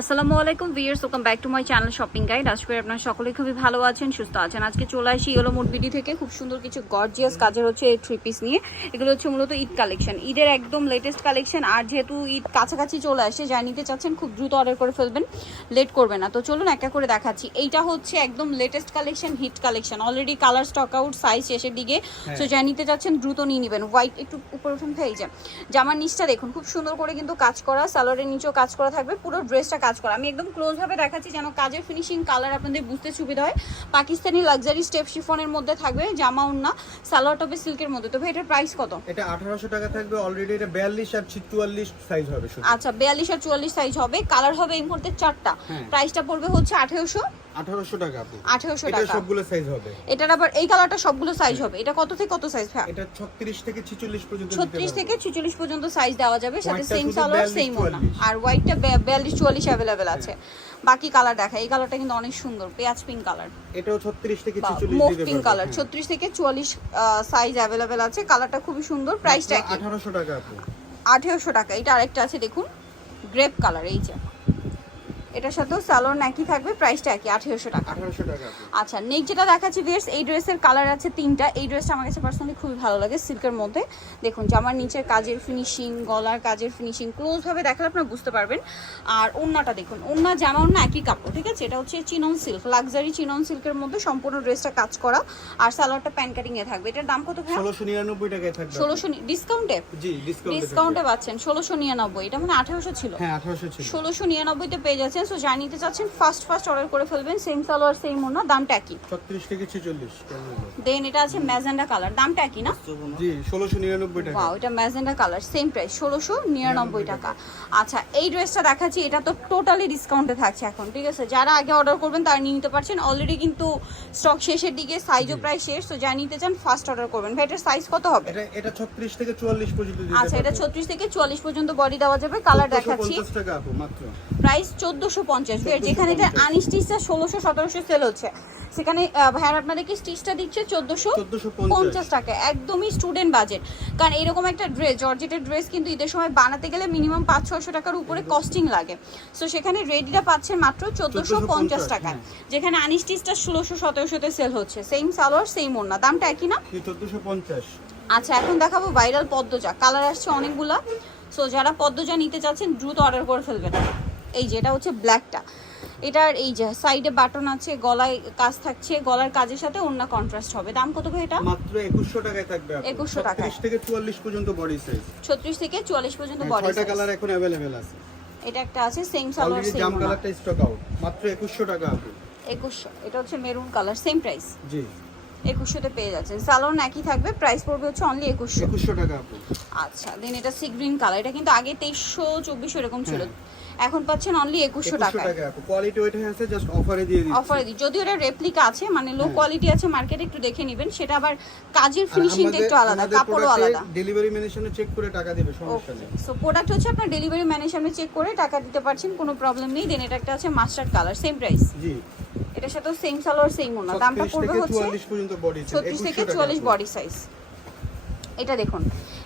আসসালামু আলাইকুম viewers welcome back to my channel shopping guide আজকে আপনার সকলে খুবই ভালো আছেন সুস্থ আছেন। আজকে চলে আসি ইয়েলো মুরবিডি থেকে। খুব সুন্দর কিছু গর্জিয়াস কাজের হচ্ছে থ্রি পিস নিয়ে। এগুলো হচ্ছে মূলত ঈদ কালেকশন ঈদের একদম লেটেস্ট কালেকশন আর যেহেতু ঈদ কাছাকাছি চলে আসে যা নিতে চাচ্ছেন খুব দ্রুত অর্ডার করে ফেলবেন। লেট করবে না। তো চলুন একটা করে দেখাচ্ছি। এইটা হচ্ছে একদম latest collection hit collection already colour stock out size শেষের দিকে। তো যা নিতে চাচ্ছেন দ্রুত নিয়ে নেবেন। হোয়াইট একটু উপর উঠুন হয়ে যায় জামার নিচটা দেখুন। খুব সুন্দর করে কিন্তু কাজ করা সালোয়ারের নিচেও কাজ করা থাকবে। পুরো ড্রেসটা কাজ করা। আমি একদম ক্লোজ ভাবে দেখাচ্ছি যেন কাজের ফিনিশিং কালার আপনাদের বুঝতে সুবিধা হয়। পাকিস্তানি লাক্সারি স্টেপ শিফনের মধ্যে থাকবে জামা উন্না সালোয়ার টপে সিল্কের মধ্যে। তো ভাই এটার প্রাইস কত? এটা আঠারোশো টাকা থাকবে অলরেডি এটা বিয়াল্লিশ আর চুয়াল্লিশ সাইজ হবে শুধু। আচ্ছা বিয়াল্লিশ আর চুয়াল্লিশ সাইজ হবে। কালার হবে এই মুহূর্তে চারটা। হ্যাঁ। প্রাইসটা পড়বে হচ্ছে আঠেরোশো। আঠারোশো টাকা আপু। আঠেরোশো এটা টাকা। সবগুলো সাইজ হবে। এটার আবার এই কালারটা সবগুলো সাইজ হবে। এটা কত থেকে কত সাইজ ভাই? এটা ছত্রিশ থেকে ছিচল্লিশ পর্যন্ত দিতে ছত্রিশ পারব। থেকে ছিচল্লিশ পর্যন্ত সাইজ দেওয়া যাবে। সাথে সেম শুধু সালোয়ার সেম ওনা 44 আর হোয়াইটটা বিয়াল্লিশ চুয়াল্লিশ অ্যাভেলেবেল আছে। বাকি কালার দেখা এই কালারটা কিন্তু অনেক সুন্দর পেঁয়াজ পিঙ্ক কালার এটাও ছত্রিশ থেকে বা ছিচল্লিশ মুভ দিতে পিঙ্ক কালার হ্যাঁ। ছত্রিশ থেকে চুয়াল্লিশ সাইজ অ্যাভেলেবেল আছে কালারটা খুবই সুন্দর প্রাইসটা কি আঠারোশো টাকা আপু। আঠেরোশো টাকা এটা আরেকটা আছে দেখুন গ্রেপ কালার এই যে। এটার সাথেও সালোয়ার একই থাকবে প্রাইসটা একই আঠেরোশো টাকা। আচ্ছা নেক্সট যেটা দেখাচ্ছি ভিয়ার্স এই ড্রেসের কালার আছে তিনটা। এই ড্রেসটা আমার কাছে পার্সোনালি খুবই ভালো লাগে সিল্কের মধ্যে। দেখুন জামার নিচের কাজের ফিনিশিং গলার কাজের ফিনিশিং ক্লোজভাবে দেখালে আপনারা বুঝতে পারবেন। আর ওন্নাটা দেখুন ওন্না জামা ওন্না একই কাপড় ঠিক আছে? এটা হচ্ছে চিনন সিল্ক লাক্সারি চিনন সিল্কের মধ্যে সম্পূর্ণ ড্রেসটা কাজ করা। আর সালোয়ারটা প্যান কাটিং এ থাকবে। এটার দাম কত ভাই ষোলোশো নিরানব্বই টাকায় থাকবে। আপু। ষোলোশো ডিসকাউন্টে জি ডিসকাউন্ট ডিসকাউন্টে পাচ্ছেন ষোলোশো নিরানব্বই। এটা মানে আঠারোশো ছিল। হ্যাঁ আঠারোশো ছিল। ষোলোশো নিরানব্বইতে পেয়ে যাচ্ছেন সো যা নিতে চাচ্ছেন ফার্স্ট ফার্স্ট অর্ডার করে ফেলবেন সেম সালোয়ার সেম ওনা দামটা একই? ছত্রিশ থেকে ছেচল্লিশ দেন এটা আছে ম্যাজেন্ডা কালার দামটা একই না? জি ষোলোশো নিরানব্বই টাকা। ওয়াও এটা ম্যাজেন্ডা কালার সেম প্রাইস ষোলোশো নিরানব্বই টাকা। আচ্ছা এই ড্রেসটা দেখাচ্ছি এটা তো টোটালি ডিসকাউন্টে থাকছে এখন ঠিক আছে? যারা আগে অর্ডার করবেন তারা নিয়ে নিতে পারছেন। অলরেডি কিন্তু স্টক শেষের দিকে সাইজও প্রায় শেষ তো যা নিতে চান ফার্স্ট অর্ডার করবেন। ভাই এটার সাইজ কত হবে? এটা এটা ছত্রিশ থেকে চুয়াল্লিশ পর্যন্ত দিতে আচ্ছা এটা পারব। ছত্রিশ থেকে চুয়াল্লিশ পর্যন্ত বডি দেওয়া যাবে কালার 1450 দেখাচ্ছি। টাকা মাত্র। প্রাইস চোদ্দোশো পঞ্চাশ। যেখানে এটা আনস্টিচটা ষোলোশো সতেরোশো সেল হচ্ছে। সেখানে ভাইয়ার আপনাদেরকে স্টিচটা দিচ্ছে? চোদ্দোশো পঞ্চাশ। টাকা। একদমই স্টুডেন্ট বাজেট কারণ এরকম একটা ড্রেস জর্জেটের ড্রেস কিন্তু ঈদের সময় বানাতে গেলে মিনিমাম পাঁচ ছশো টাকার উপরে কস্টিং লাগে। সো সেখানে রেডিটা পাচ্ছেন মাত্র চোদ্দোশো পঞ্চাশ 1450 টাকায়। হ্যাঁ। যেখানে আনস্টিচটা ষোলোশো সতেরোশোতে সেল হচ্ছে। সেম সালোয়ার সেম ওড়না দামটা একই না? চোদ্দশো পঞ্চাশ। আচ্ছা এখন দেখাবো ভাইরাল পদ্মজা। কালার আসছে অনেকগুলা। সো যারা পদ্মজা নিতে চাচ্ছেন দ্রুত অর্ডার করে ফেলবেন। এই যে এটা হচ্ছে ব্ল্যাকটা এটার এই যে সাইডে বাটন আছে গলায় কাজ থাকছে গলার কাজের সাথে অন্য কন্ট্রাস্ট হবে। দাম কত ভাই এটা? মাত্র একুশশো টাকায় থাকবে 2100 টাকায়। 36 থেকে চুয়াল্লিশ পর্যন্ত বডি সাইজ ছত্রিশ থেকে চুয়াল্লিশ পর্যন্ত বডি হ্যাঁ, ছয়টা কালার এখন অ্যাভেলেবেল আছে। এটা একটা আছে সেম সালোয়ার সেম জাম কালারটা স্টক আউট মাত্র একুশশো টাকা আপু একুশশো এটা হচ্ছে মেরুন কালার সেম প্রাইস জি। একুশশোতে পেয়ে যাচ্ছেন। সালোয়ার একই থাকবে প্রাইস পড়বে হচ্ছে অনলি একুশশো। একুশশো টাকা আচ্ছা দেন এটা সি গ্রিন কালার এটা কিন্তু আগে তেইশশো চব্বিশশো এরকম ছিল। এখন পাচ্ছেন অনলি একুশশো টাকা কোয়ালিটি ওইটা আছে জাস্ট অফারে দিয়ে দিচ্ছি। অফারে দিই যদিও এটা রেপ্লিকা আছে মানে লো হ্যাঁ। কোয়ালিটি আছে মার্কেটে একটু দেখে নেবেন। সেটা আবার কাজের ফিনিশিংটা একটু আলাদা কাপড়ও আলাদা। ডেলিভারি ম্যানের সামনে চেক করে টাকা দেবে সমস্যা নেই। সো প্রোডাক্ট হচ্ছে আপনার ডেলিভারি ম্যানের সামনে চেক করে টাকা দিতে পারছেন কোনো প্রবলেম নেই। দেন এটা একটা আছে মাস্টার্ড কালার সেম প্রাইস জি। এটার সাথে সেম সালোয়ার সেম ওনা। দামটা পড়বে হচ্ছে 44 পর্যন্ত বডি ছত্রিশ থেকে চুয়াল্লিশ বডি সাইজ এটা দেখুন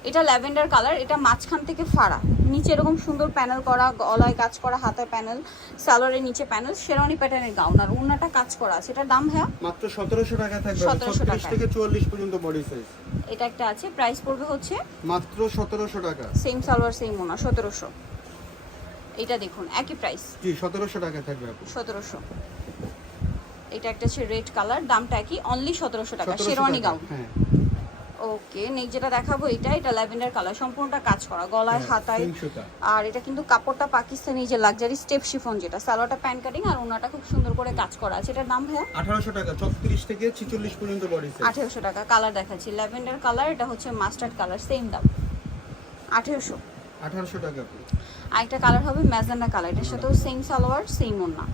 এটা ল্যাভেন্ডার কালার এটা মাঝখান থেকে ফাড়া। নিচে এরকম সুন্দর প্যানেল করা গলায় কাজ করা হাতের প্যানেল সালোয়ারের নিচে প্যানেল শেরওয়ানি প্যাটার্নের গাউন আর ওনাটা কাজ করা আছে। এটার দাম হ্যাঁ মাত্র 1700 টাকা থাকবে 1700 36 টাকায়। থেকে 44 পর্যন্ত বডি সাইজ এটা একটা আছে প্রাইস পড়বে হচ্ছে? মাত্র 1700 টাকা। সেম সালোয়ার সেম ওনা সতেরোশো। এটা দেখুন একই প্রাইস জি 1700 টাকা থাকবে আপু। সতেরোশো। এটা একটা হচ্ছে রেড কালার দামটা কি? অনলি সতেরোশো টাকা শেরওয়ানি গাউন ওকে নেক্সট যেটা দেখাবো এটা এটা ল্যাভেন্ডার কালার সম্পূর্ণটা কাজ করা গলায় হ্যাঁ, হাতায়। আর এটা কিন্তু কাপড়টা পাকিস্তানি যে লাক্সারি স্টেপ শিফন যেটা সালোয়ারটা প্যান্ট কাটিং আর ওনাটা খুব সুন্দর করে কাজ করা আছে। এটার দাম ভাইয়া? 1800 টাকা 34 থেকে 46 পর্যন্ত বডি সাইজ আঠেরোশো টাকা কালার দেখাচ্ছি। ল্যাভেন্ডার কালার এটা হচ্ছে মাস্টার্ড কালার সেম দাম। আঠেরোশো। 1800 টাকা আরেকটা কালার হবে ম্যাজেন্ডা কালার এটার সাথেও সেম সালোয়ার সেম ওড়না।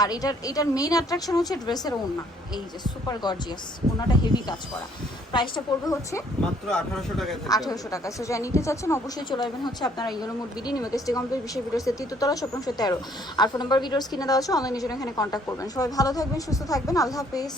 আর এটার এটার মেইন অ্যাট্রাকশন হচ্ছে ড্রেসের ওড়না। এই যে সুপার গর্জিয়াস ওড়নাটা হেভি কাজ করা। প্রাইসটা পড়বে হচ্ছে মাত্র 1800 টাকা আঠারোশো টাকা। সো যা নিতে চাচ্ছেন অবশ্যই চলে আসবেন হচ্ছে আপনারা ইয়েলো মুড বিডি নিমেকেস্টি কমপ্লিট বিশেষ ভিডিওসের তৃতীয়তলা স্বপ্নশো তেরো। আর ফোন নাম্বার ভিডিওস কিনে দেওয়া আছে অনলাইনে জন্য এখানে কন্ট্যাক্ট করবেন। সবাই ভালো থাকবেন সুস্থ থাকবেন। আল্লাহ হাফেজ।